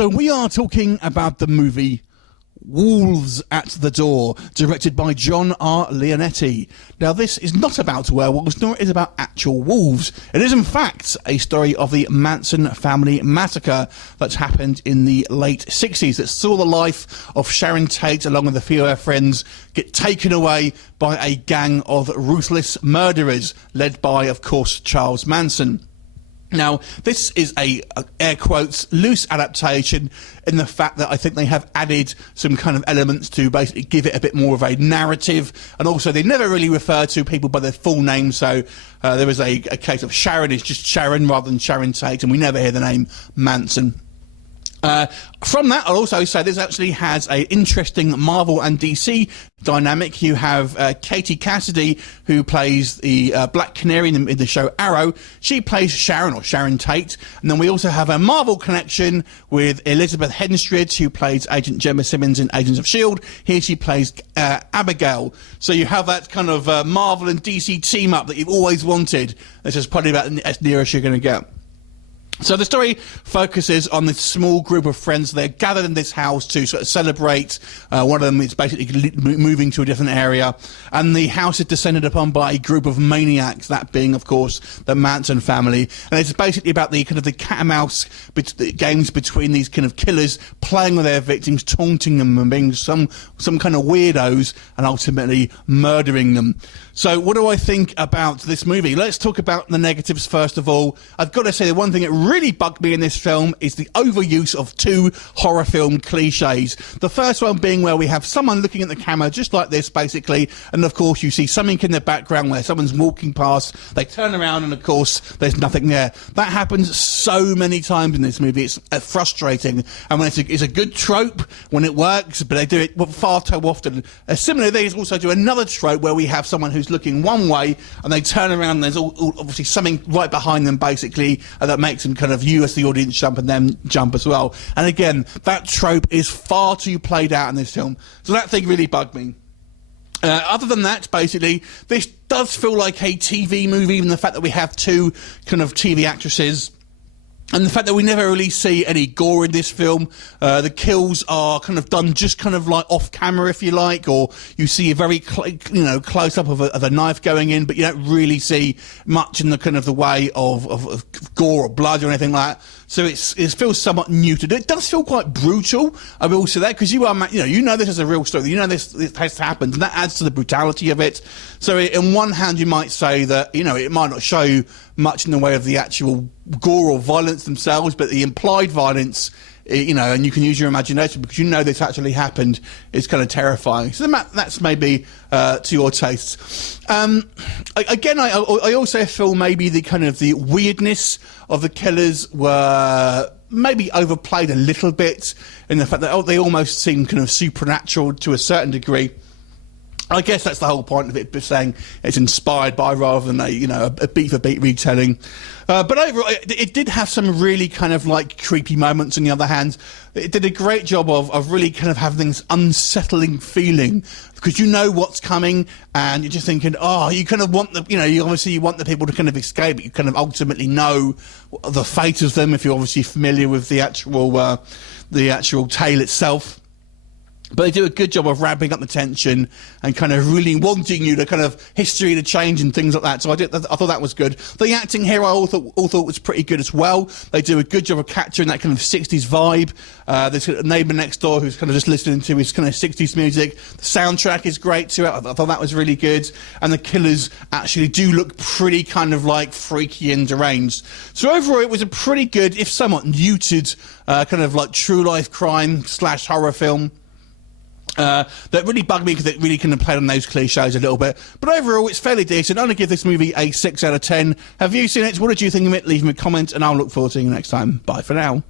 So we are talking about the movie Wolves at the Door, directed by John R. Leonetti. Now, this is not about werewolves, nor is it about actual wolves. It is, in fact, a story of the Manson family massacre that happened in the late 60s that saw the life of Sharon Tate, along with a few of her friends, get taken away by a gang of ruthless murderers, led by, of course, Charles Manson. Now, this is a air quotes, loose adaptation in the fact that I think they have added some kind of elements to basically give it a bit more of a narrative, and also they never really refer to people by their full name, so there is a case of Sharon is just Sharon rather than Sharon Tate, and we never hear the name Manson. From that, I'll also say this actually has an interesting Marvel and DC dynamic. You have Katie Cassidy, who plays the Black Canary in the show Arrow. She plays Sharon, or Sharon Tate. And then we also have a Marvel connection with Elizabeth Henstridge, who plays Agent Gemma Simmons in Agents of S.h.i.e.L.D. Here she plays Abigail. So you have that kind of Marvel and DC team-up that you've always wanted. This is probably about as near as you're going to get. So the story focuses on this small group of friends. They're gathered in this house to sort of celebrate. One of them is basically moving to a different area. And the house is descended upon by a group of maniacs, that being, of course, the Manson family. And it's basically about the kind of the cat and mouse games between these kind of killers, playing with their victims, taunting them and being some kind of weirdos, and ultimately murdering them. So what do I think about this movie? Let's talk about the negatives first of all. I've got to say the one thing that really bugged me in this film is the overuse of two horror film cliches. The first one being where we have someone looking at the camera just like this, basically, and of course you see something in the background where someone's walking past, they turn around and of course there's nothing there. That happens so many times in this movie. It's frustrating, and when it's a good trope when it works, but they do it far too often. Similarly, they also do another trope where we have someone who's looking one way and they turn around and there's obviously something right behind them, basically, that makes them kind of, you as the audience jump and them jump as well. And again, that trope is far too played out in this film. So that thing really bugged me. Other than that, basically, this does feel like a TV movie, even the fact that we have two kind of TV actresses. And the fact that we never really see any gore in this film. The kills are kind of done just kind of like off camera, if you like, or you see a very close up of a knife going in, but you don't really see much in the kind of the way of gore or blood or anything like that. So it feels somewhat muted. It does feel quite brutal, I will say that, because you know this is a real story. You know this has happened, and that adds to the brutality of it. So on one hand, you might say that, it might not show you much in the way of the actual gore or violence themselves, but the implied violence, and you can use your imagination because this actually happened, is kind of terrifying. So that's maybe to your tastes. Again, I also feel maybe the kind of the weirdness of the killers were maybe overplayed a little bit, in the fact that they almost seem kind of supernatural to a certain degree. I guess that's the whole point of it, saying it's inspired by rather than a beat-for-beat retelling. But overall, it did have some really kind of like creepy moments. On the other hand, it did a great job of really kind of having this unsettling feeling, because you know what's coming, and you're just thinking, you kind of want you want the people to kind of escape, but you kind of ultimately know the fate of them if you're obviously familiar with the actual tale itself. But they do a good job of ramping up the tension and kind of really wanting you to kind of history to change and things like that. So I thought that was good. The acting here I all thought was pretty good as well. They do a good job of capturing that kind of 60s vibe. There's a neighbour next door who's kind of just listening to his kind of 60s music. The soundtrack is great too. I thought that was really good. And the killers actually do look pretty kind of like freaky and deranged. So overall, it was a pretty good, if somewhat muted, kind of like true life crime / horror film. That really bugged me because it really kind of played on those cliches a little bit. But overall, it's fairly decent. I'm going to give this movie a 6 out of 10. Have you seen it? What did you think of it? Leave me a comment, and I'll look forward to seeing you next time. Bye for now.